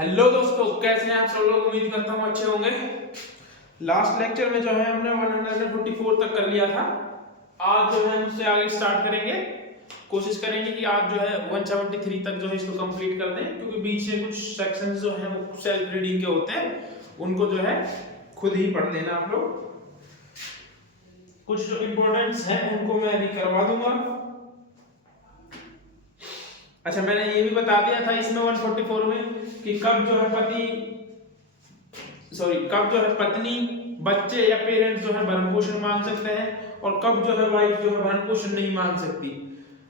Hello दोस्तों, कैसे हैं आप सब लोग। उम्मीद करता हूँ अच्छे होंगे। लास्ट लेक्चर में जो है हमने 144 तक कर लिया था। आज जो है हम उससे आगे स्टार्ट करेंगे। कोशिश करेंगे कि आज जो है 173 तक जो है इसको कंप्लीट कर दें, क्योंकि बीच में कुछ सेक्शंस जो हैं वो सेल्फ रीडिंग के होते हैं, उनको जो है खुद ही पढ़ लेना आप लोग। कुछ जो इंपॉर्टेंट्स हैं उनको मैं अभी करवा दूंगा। अच्छा, मैंने ये भी बता दिया था इसमें 144 में कि कब जो है पत्नी, बच्चे या पेरेंट्स जो है भरण पोषण मांग सकते हैं, और कब जो है वाइफ जो है भरण पोषण नहीं मांग सकती।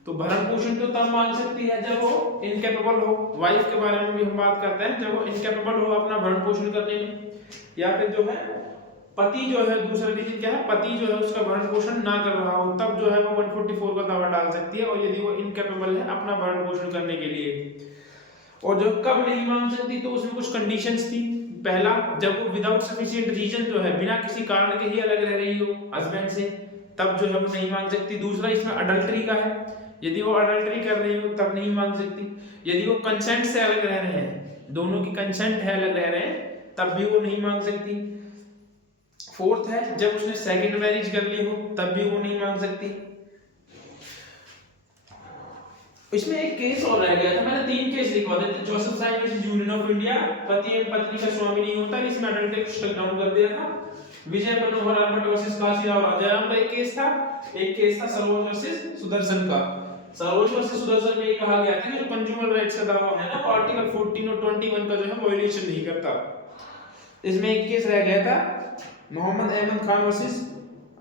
तो भरण पोषण तो तब मांग सकती है जब वो इनकेपेबल हो। वाइफ के बारे में भी हम बात करते हैं, जब वो इनकेपेबल हो अपना भरण पोषण करने में, या फिर जो है पति जो है, दूसरा रीजन क्या है, पति जो है उसका भरण पोषण ना कर रहा हो, तब जो है वो 144 का दावा डाल सकती है, और यदि वो इनकेपेबल है अपना भरण पोषण करने के लिए। और जो कब नहीं मांग सकती, तो उसमें कुछ कंडीशंस थी। पहला, जब वो विदाउट सफिशिएंट रीजन जो है, बिना किसी कारण के ही अलग रह रही हो हस्बैंड से, तब जो है वो नहीं मांग सकती। दूसरा, इसमें अडल्टरी का है, यदि वो अडल्टरी कर रही हो तब नहीं मांग सकती। यदि वो कंसेंट से अलग रह रहे हैं, दोनों की कंसेंट है, अलग रह रहे हैं, तब भी वो नहीं मांग सकती। फोर्थ है, जब उसने सेकंड मैरिज कर ली हो तब भी वो नहीं मांग सकती। इसमें एक केस और रह गया था, मैंने 3 केस लिखवा दिए। Joseph Shine versus Union of India, पति एवं पत्नी का स्वामी नहीं होता, इसमें अडल्टरी को स्ट्राइक डाउन कर दिया था। विजय मनोहर आर्मट वर्सेस काशीराव राजाराम का एक केस था। एक केस था सरोज वर्सेस सुदर्शन का। सरोज वर्सेस सुदर्शन में ये कहा गया था कि जो कंज्यूमर राइट्स का दावा है ना, वो आर्टिकल 14 और 21 का जो है वायलेशन नहीं करता। इसमें एक केस रह गया था, मोहम्मद अहमद खान वर्सेस,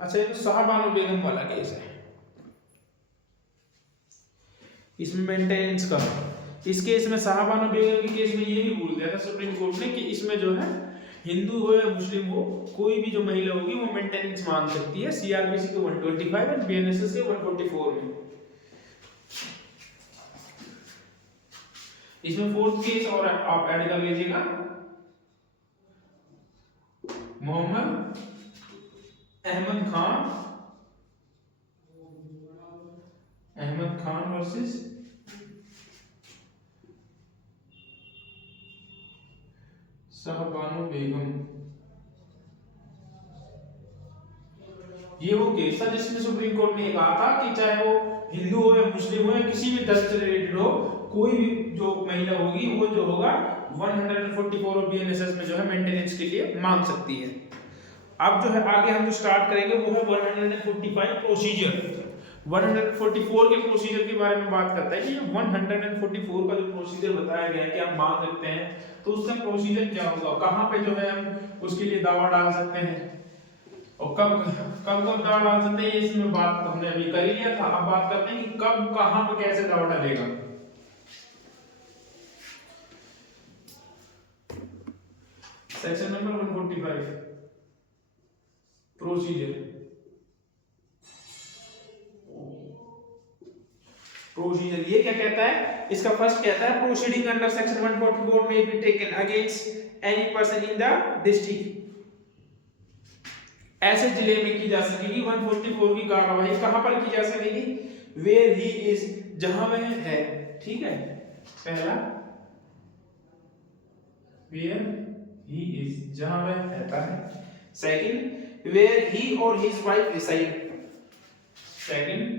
अच्छा ये तो शाहबानो बेगम वाला केस है, इसमें मेंटेनेंस का। इस केस में शाहबानो बेगम के केस में ये भी बोल दिया था सुप्रीम कोर्ट ने कि इसमें जो है हिंदू हो या मुस्लिम हो, कोई भी जो महिला होगी वो मेंटेनेंस मांग सकती है, सीआरपीसी के 125 और बीएनएसएस के 144 में। इसमें फोर्थ केस और आप ऐड कर लीजिएगा, मोहम्मद अहमद खान वर्सेस शाहबानो बेगम। ये वो केस था जिसमें सुप्रीम कोर्ट ने कहा था कि चाहे वो हिंदू हो या मुस्लिम हो या किसी भी धर्म से रिलेटेड हो, कोई भी जो महिला होगी वो जो होगा 144 और बीएनएसएस में जो है मेंटेनेंस के लिए मांग सकती है। अब जो है आगे हम जो स्टार्ट करेंगे वो है 145 प्रोसीजर। 144 के प्रोसीजर के बारे में बात करता है कि 144 का जो प्रोसीजर बताया गया है कि आप मांग सकते हैं, तो उसका प्रोसीजर क्या होगा, कहां पे जो है हम उसके लिए दावा डाल सकते हैं, और कब कब कब दावा डाल सकते हैं, इसमें बात हमने अभी कर ही लिया था। अब बात करते हैं कि कब कहां पे कैसे दावा डालेगा। Section number 145 procedure. प्रोसीजर ये क्या कहता है, इसका फर्स्ट कहता है प्रोसीडिंग अंडर सेक्शन 144 में be taken against any person in the district. ऐसे जिले में की जा सकेगी 144 की कार्रवाई। कहां पर की जा सकेगी, वेयर ही इज, जहां वह है, ठीक है। पहला, वेयर ही इज, जहां वह रहता है। सेकंड, वेयर ही और his wife reside. Second,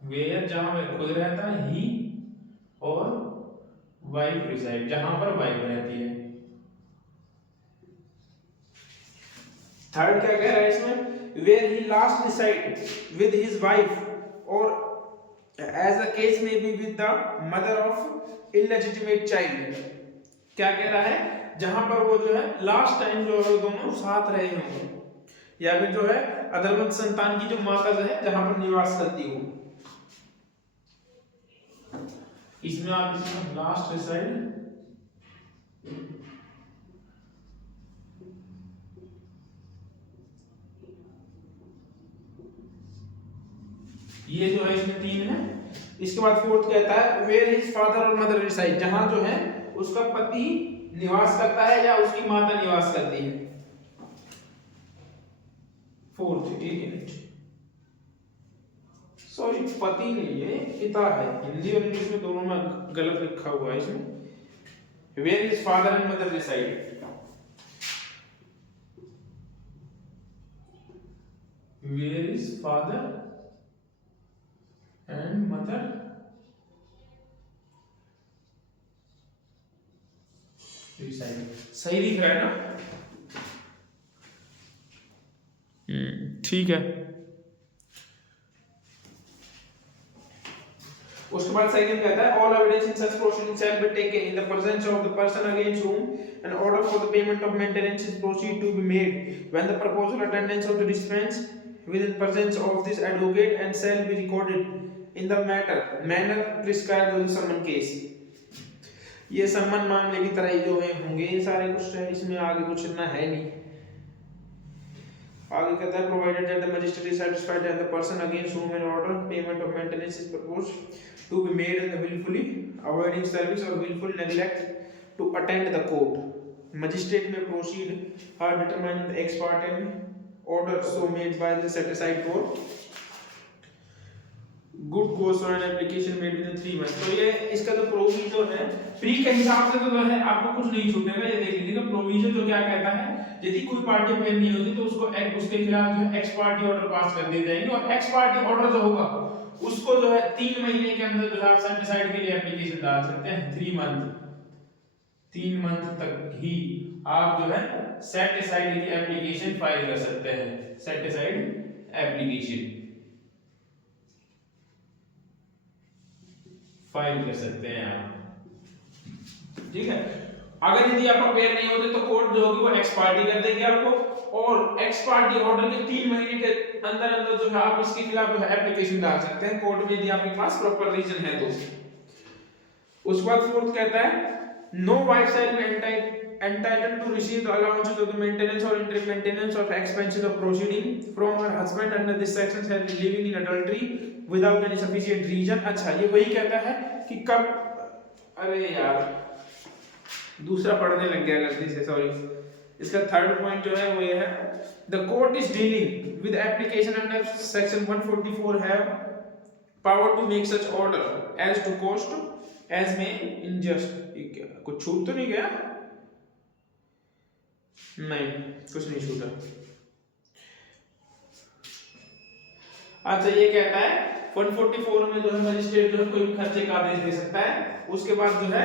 where जहां वह खुद रहता है, ही और वाइफ रिसाइड, जहां पर वाइफ रहती है। थर्ड क्या कह रहा है इसमें, where he last reside with his wife और एज अ केस में be with the mother of illegitimate child. क्या कह रहा है, जहां पर वो जो है लास्ट टाइम जो है दोनों साथ रहे होंगे, या फिर जो है अधर्मत संतान की जो माता जो है जहां पर निवास करती हो। इसमें आप इसमें लास्ट रिसाइड ये जो है इसमें 3 है। इसके बाद फोर्थ कहता है वेयर हिज फादर और मदर रिसाइड, जहां जो है उसका पति निवास करता है या उसकी माता निवास करती है। फोर्थ, एक मिनट, सॉरी पति नहीं है, पिता है। हिंदी और इंग्लिश में दोनों में गलत लिखा हुआ है इसमें। Where his father and mother reside. Where is father and mother reside. सही दिख रहा है ना? ठीक है। उसके बाद सेकंड कहता है all evidence in such proceedings shall be taken in the presence of the person against whom an order for the payment of maintenance is proceed to be made when the proposal attendance of the dispense within presence of this advocate and shall be recorded in the manner prescribed in the summon case. ये सम्मन मामले की तरह ही जो है होंगे ये सारे कुछ है, इसमें आगे कुछ इतना है नहीं। आगे कहता है provided that the magistrate is satisfied that the person against whom an order payment of maintenance is proposed to be made in the willfully avoiding service or willful neglect to attend the court, magistrate may proceed or determine the ex parte order so made by the set aside court good course और application made with 3 month. तो ये इसका जो provision है pre के हिसाब से तो है आपको कुछ नहीं छूटेगा। ये देख लीजिएगा प्रोविजन जो क्या कहता है, यदि कोई पार्टी पेड नहीं होती तो उसको उसके खिलाफ जो है एक्स पार्टी ऑर्डर पास कर दिए जाएंगे और एक्स पार्टी ऑर्डर जो होगा उसको जो है 3 महीने के अंदर जो है आप सेट डिसाइड के लिए एप्लीकेशन डाल सकते हैं। 3 मंथ तक ही आप जो है सेट डिसाइड की एप्लीकेशन फाइल कर सकते हैं। सेट डिसाइड एप्लीकेशन फाइल कर सकते हैं आप, ठीक है। अगर यदि आपका पेयर नहीं होते तो कोर्ट जो होगी वो एक्स पार्टी कर देगी आपको और एक्स पार्टी ऑर्डर के 3 महीने के अंदर अंदर जो है आप इसके खिलाफ जो है एप्लीकेशन डाल सकते हैं कोर्ट में यदि आपके पास प्रॉपर रीजन है तो। उसके बाद फोर्थ कहता है no wife shall be entitled to receive the allowances of the maintenance or interim maintenance of expenses of proceeding from her husband under this section shall be living in adultery without any sufficient reason। अच्छा ये वही कहता है कि कब, अरे यार दूसरा पढ़ने लग गया गलती से, सॉरी। इसका थर्ड पॉइंट जो है वो ये है the court is dealing with application under section 144 have power to make such order as to cost as may injust। कुछ छूट तो नहीं गया? नहीं कुछ नहीं छूटा। अच्छा ये कहता है 144 में जो है मजिस्ट्रेट जो है कोई भी खर्चे का आदेश दे सकता है। उसके बाद जो है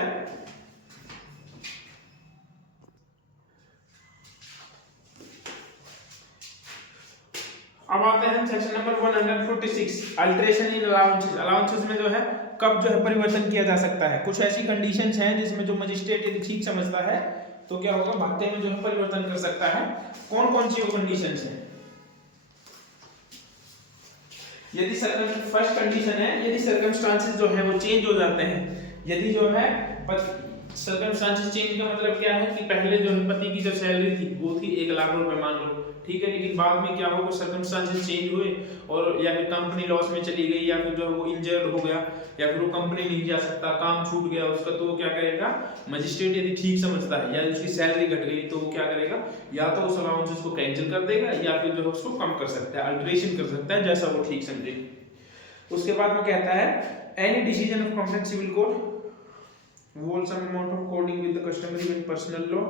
अब आते हैं सेक्शन नंबर 146 अल्टरेशन इन अलाउंसेस। अलाउंसेस में जो है कब जो है परिवर्तन किया जा सकता है। कुछ ऐसी कंडीशंस हैं जिसमें जो मजिस्ट्रेट यदि ठीक समझता है तो क्या होगा भाग्य में जो है परिवर्तन कर सकता है। कौन कौन सी वो कंडीशंस हैं? यदि फर्स्ट कंडीशन है यदि सर्कमस्टांसेस जो है वो चेंज हो जाते हैं। यदि जो है सर्कमस्टांसेस चेंज का मतलब क्या है कि पहले जो है पति की जो सैलरी थी वो थी 1 लाख रुपए मान लो, ठीक है, लेकिन बाद में क्या होगा सर्कमस्टांसेस चेंज हुए और या फिर कंपनी लॉस में चली गई या फिर जो है वो इंजर्ड हो गया या फिर वो कंपनी नहीं जा सकता, काम छूट गया उसका, तो वो क्या करेगा मजिस्ट्रेट यदि ठीक समझता है या उसकी सैलरी घट गई तो वो क्या करेगा या तो उस अलाउंसेस को कैंसिल कर देगा या फिर जो है उसको कम कर सकता है, अल्टरेशन कर सकता है जैसा वो ठीक समझे। उसके बाद में कहता है any decision of complaint civil code whole some amount of coding with the customary with personal law।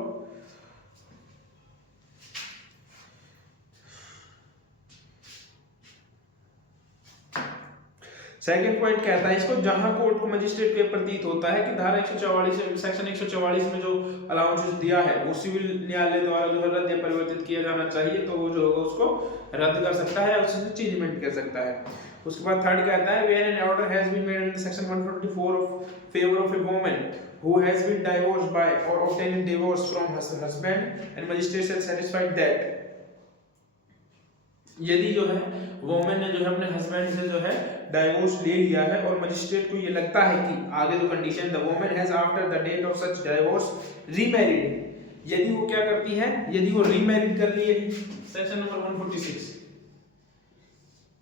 Second point कहता है इसको जहां कोर्ट को मजिस्ट्रेट के प्रतीत होता है कि धारा 144 सेक्शन 144 में जो अलाउंसेस दिया है वो सिविल न्यायालय द्वारा जो है रद्द या परिवर्तित किया जाना चाहिए तो वो जो होगा उसको रद्द कर सकता है, उससे चेंजमेंट कर सकता है। उसके बाद थर्ड कहता है when an order has been made under section 144 of favor of a woman who has been divorced by or obtained divorce from her husband and magistrate is satisfied that यदि जो है वोमेन ने जो है अपने husband से जो है डाइवोर्स ले लिया है और मजिस्ट्रेट को ये लगता है कि आगे जो condition the women has after the date of such divorce remarried, यदि वो क्या करती है यदि वो रीमैरिड कर ली है, सेक्शन नंबर 146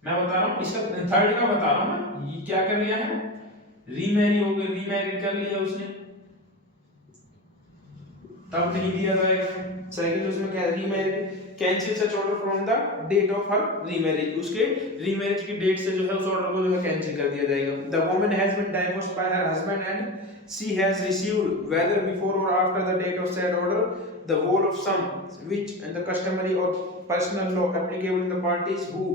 मैं बता रहा हूँ, इसका थर्ड का बता रहा हूँ मैं, ये क्या कर लिया है रीमैरी हो गई, रीमैरिड कर लिया उसने तब नहीं दिया जाएगा। सेकंड उसमें क्या remarried cancel such order from the date of her remarriage, उसके रीमैरिज की डेट से जो है उस ऑर्डर को जो है कैंसिल कर दिया जाएगा। The woman has been divorced by her husband and she has received, whether before or after the date of said order, the whole of sum which and the customary or personal law applicable to the parties who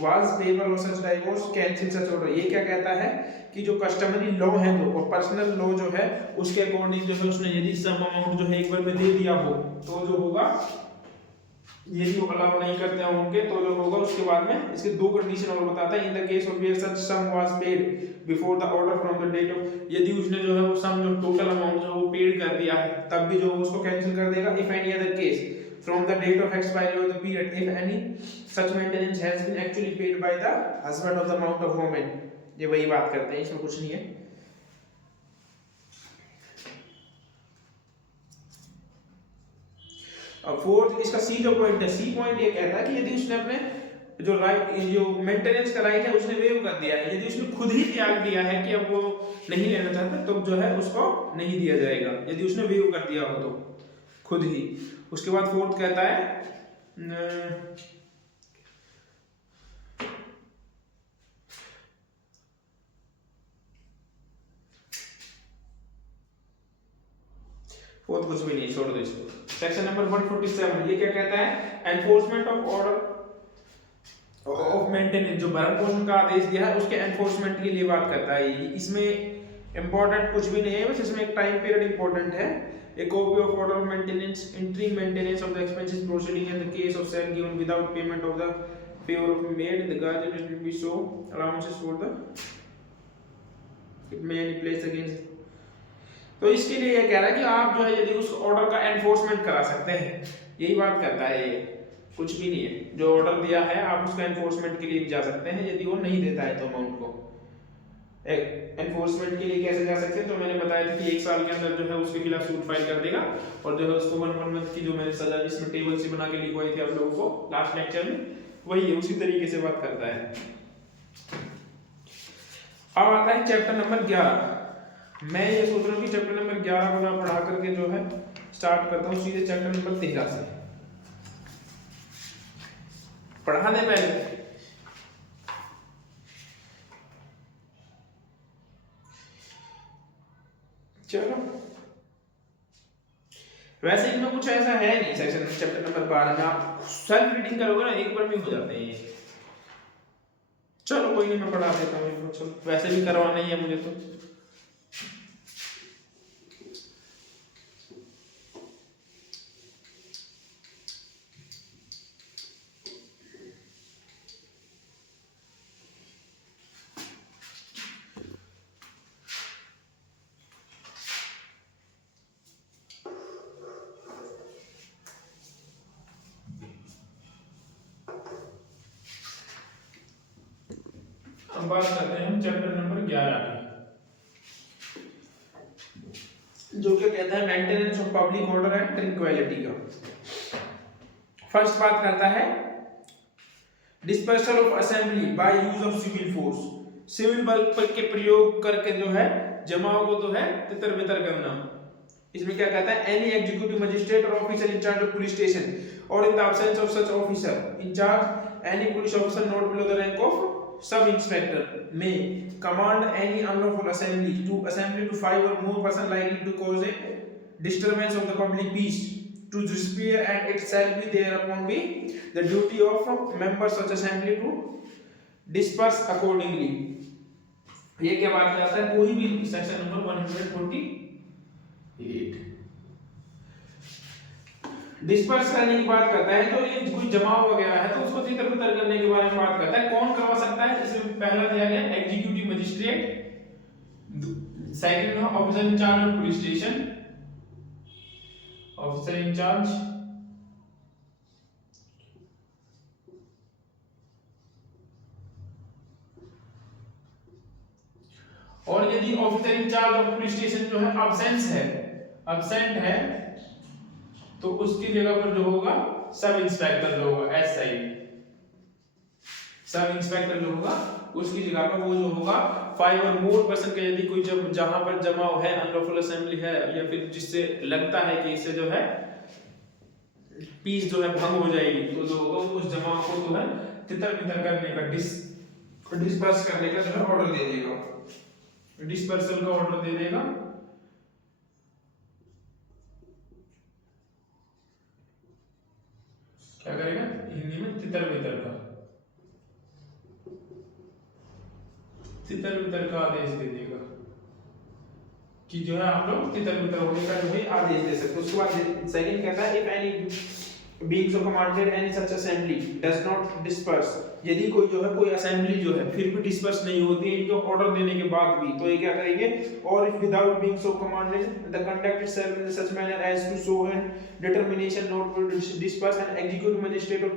was payable of such divorce cancel such order। ये क्या कहता है कि जो customary law है जो और personal law जो है उसके अकॉर्डिंग जो है उसने यदि सम अमाउंट जो है एक बार में दे दिया हो तो जो होगा, यदि वो अलाउ नहीं करते हैं उनके तो जो होगा उसके बाद में इसके दो कंडीशन और बताता है। In the case of where such sum was paid before the order from the date of, यदि उसने जो है वो सम जो टोटल अमाउंट जो वो पेड कर दिया है तब भी जो उसको कैंसिल कर देगा। If any other case from the date of expiry of the period, if any such maintenance has been actually paid by the husband of the amount of woman। ये वही बात करते हैं, इसमें कुछ नहीं है। अब फोर्थ इसका सी जो पॉइंट है, सी पॉइंट ये कहता है कि यदि उसने अपने जो राइट जो मेंटेनेंस का राइट है उसने वेव कर दिया है, यदि उसने खुद ही त्याग दिया है कि अब वो नहीं लेना चाहता तो जो है उसको नहीं दिया जाएगा, यदि उसने वेव कर दिया हो तो खुद ही। उसके बाद फोर्थ कहता है फोर्थ कुछ भी नहीं, छोड़ दो इसको। सेक्शन नंबर 147 ये क्या कहता है, enforcement of order of maintenance, जो भरण पोषण का आदेश दिया है उसके एनफोर्समेंट के लिए बात करता है। इसमें इंपॉर्टेंट कुछ भी नहीं है, बस इसमें एक टाइम पीरियड इंपॉर्टेंट है। A copy of order of maintenance, entering maintenance of the expenses proceeding in the case of sale given without payment of the favor of maid, the guardian will be so allowances for the it may any place against। तो इसके लिए ये कह रहा है कि आप जो है यदि उस ऑर्डर का एनफोर्समेंट करा सकते हैं, यही बात करता है ये, कुछ भी नहीं है। जो ऑर्डर दिया है आप उसका एनफोर्समेंट के लिए भी जा सकते हैं यदि वो नहीं देता है तो अमाउंट को। एनफोर्समेंट के लिए कैसे जा सकते हैं तो मैंने बताया था कि 1 साल के अंदर जो है उसके खिलाफ सूट फाइल कर देगा और जो है उसको 1 मंथ की जो मैंने सजा जिसमें टेबल से बना के लिखवाई थी आप लोगों को लास्ट लेक्चर में, वही है, उसी तरीके से बात करता है। अब आता है चैप्टर नंबर 11। मैं ये सोच रहा हूँ कि चैप्टर नंबर 11 को ना पढ़ा करके जो है स्टार्ट करता हूँ सीधे चैप्टर नंबर 13 से पढ़ा दे पहले। चलो वैसे इनमें कुछ ऐसा है नहीं, सेक्शन चैप्टर नंबर 12 में आप सेल्फ रीडिंग करोगे ना एक बार में हो जाते हैं ये। चलो कोई नहीं, मैं पढ़ा देता हूँ, चलो वैसे भी करवाना ही है मुझे तो। हम बात करते हैं चैप्टर नंबर 11 की, जो क्या कहता है maintenance of public order and tranquility का। फर्स्ट बात करता है dispersal of assembly by use of civil force, civil बल के प्रयोग करके जो है जमाव को तो है तितर बितर करना। इसमें क्या कहता है एनी एग्जीक्यूटिव मजिस्ट्रेट और officer in charge of police station or in the absence of such officer in charge any police officer not below the rank of sub inspector may command any unlawful assembly to 5 or more person likely to cause a disturbance of the public peace to disappear, and it shall be thereupon be the duty of members such assembly to disperse accordingly। ये क्या बात करता है, कोई भी section number 148 disperse करने की बात करता है, तो ये कोई जमाव वगैरह है तो उसको तितर बितर करने के बारे में बात करता है। कौन करवा सकता है, इसमें पहला दिया गया executive magistrate, second officer in charge of police station, officer in charge और यदि officer in charge of police station जो है अब्सेंट है तो उसकी जगह पर जो होगा सब इंस्पेक्टर जो होगा एसआई, सब इंस्पेक्टर जो होगा उसकी जगह पर वो जो होगा 5 और मोर पर्सन का, यदि कोई जब जहां पर जमाव है अनलॉफुल असेंबली है या फिर जिससे लगता है कि इससे जो है पीस जो है भंग हो जाएगी तो जो होगा उस जमाव को जो है तितर बितर करने का डिस्पर्स करने का जो है ऑर्डर दे देगा। डिस्पर्सल का ऑर्डर दे देगा। क्या करेगा हिंदी में तितर बितर का आदेश दे देगा कि जो है आप लोग तितर बितर होने का जो है आदेश दे सकते हो। उसके बाद सेकंड कहता है if any being so commanded any such assembly does not disperse, यदि कोई जो है कोई असेंबली जो है फिर भी डिस्पर्स नहीं होती है जो ऑर्डर देने के बाद भी, तो ये क्या करेंगे, और if without being so commanded the conduct itself in such manner as to show an determination not to disperse and executive magistrate or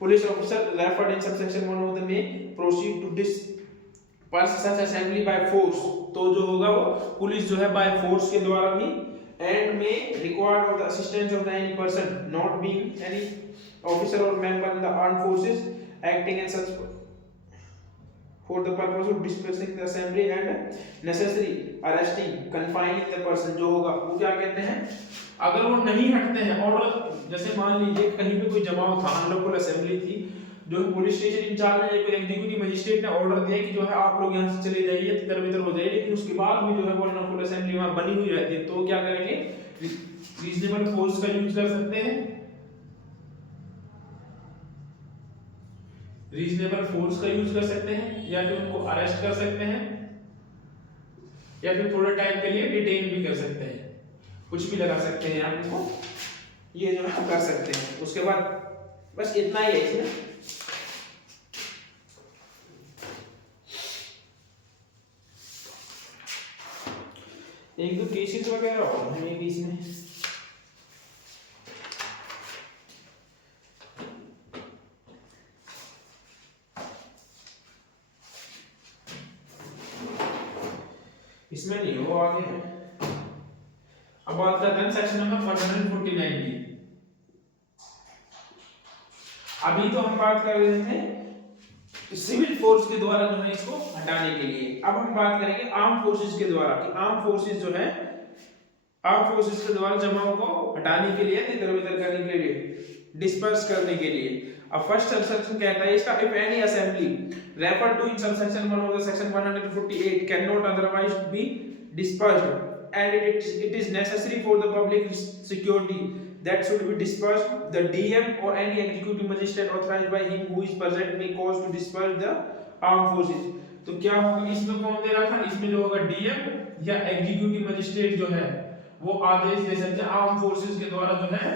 police officer referred in subsection 1 of the may proceed to disperse such assembly by force, तो जो होगा वो police जो है by force के द्वारा भी and may require of the assistance of the any person not being any officer or member in the armed forces acting in such for the purpose of dispersing the assembly and necessary arresting confining the person, जो होगा वो क्या कहते हैं, अगर वो नहीं हटते हैं ऑर्डर, जैसे मान लीजिए कहीं पे कोई जमाव था, अनलॉफुल असेंबली थी, जो पुलिस स्टेशन इंचार्ज है कोई एग्जीक्यूटिव मजिस्ट्रेट ने ऑर्डर दिया कि जो है आप लोग यहाँ से चले जाइए, तितर बितर हो जाइए, लेकिन उसके बाद भी जो है वो अनलॉफुल असेंबली वहाँ बनी हुई रहती है, तो क्या करेंगे, रीजनेबल फोर्स का यूज कर सकते हैं, रीजनेबल फोर्स का यूज कर सकते हैं, या फिर उनको अरेस्ट कर सकते हैं, या फिर थोड़े टाइम के लिए डिटेन भी कर सकते हैं, कुछ भी लगा सकते हैं आप इनको, ये जो है कर सकते हैं। उसके बाद बस इतना ही है इसमें। एक दो केसेस वगैरह और हैं बीच में, इसमें नहीं वो आगे है। अब बात करते हैं सेक्शन नंबर 149 की। अभी तो हम बात कर रहे थे सिविल फोर्स के द्वारा जो है इसको हटाने के लिए, अब हम बात करेंगे आर्म फोर्सेस के द्वारा कि आर्म फोर्सेस जो है आर्म फोर्सेस के द्वारा जमाव को हटाने के लिए, तितर बितर करने के लिए, डिस्पर्स करने के लिए। अब फर्स्ट सबसेक्शन कहता है इसका if any assembly refer to in subsection 1 of the section 148 can not otherwise be dispersed and it is necessary for the public security that should be dispersed, the DM or any executive magistrate authorized by him who is present may cause to disperse the armed forces। तो क्या होगा, इसमें कौन दे रहा था, इसमें जो होगा DM या एग्जीक्यूटिव मजिस्ट्रेट जो है वो आदेश दे सकते हैं आर्म फोर्सेस के द्वारा जो है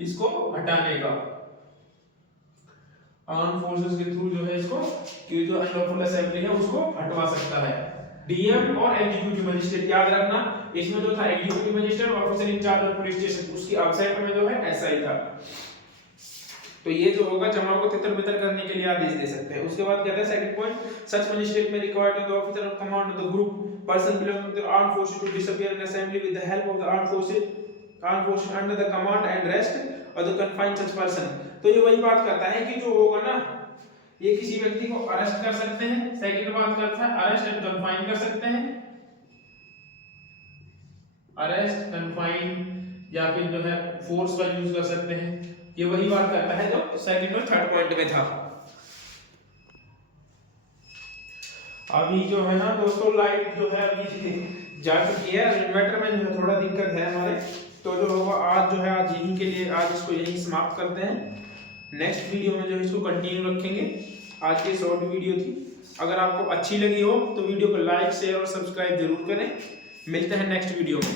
इसको हटाने का, आर्म फोर्सेस के थ्रू जो है इसको कि जो अनलॉफुल असेंबली है उसको हटवा सकता है, डीएम और एग्जीक्यूटिव मजिस्ट्रेट। याद रखना इसमें जो था एग्जीक्यूटिव मजिस्ट्रेट और officer in charge of police station, उसकी वेबसाइट में जो है ऐसा ही था। तो ये जो होगा जमाव को तितर बितर करने के लिए आदेश दे सकते हैं। उसके बाद कहता है second point such magistrate may required the officer of command of the group person belonging to the armed forces to disappear in assembly with the help of the armed forces under the command and rest or the confine such person. तो ये वही बात करता है कि जो होगा ना, ये किसी व्यक्ति को अरेस्ट कर सकते हैं, सेकंड बात करता है अरेस्ट एंड कन्फाइन कर सकते हैं, अरेस्ट कन्फाइन या फिर जो है फोर्स का यूज कर सकते हैं। ये वही बात करता है जो सेकंड और थर्ड पॉइंट में था। अभी जो है ना दोस्तों लाइट जो है अभी जा चुकी है, इन्वर्टर में जो है थोड़ा दिक्कत है हमारे, तो जो होगा आज जो है आज यहीं के लिए आज इसको यहीं समाप्त करते हैं। नेक्स्ट वीडियो में जो है इसको कंटिन्यू रखेंगे। आज की शॉर्ट वीडियो थी, अगर आपको अच्छी लगी हो तो वीडियो को लाइक शेयर और सब्सक्राइब जरूर करें। मिलते हैं नेक्स्ट वीडियो में।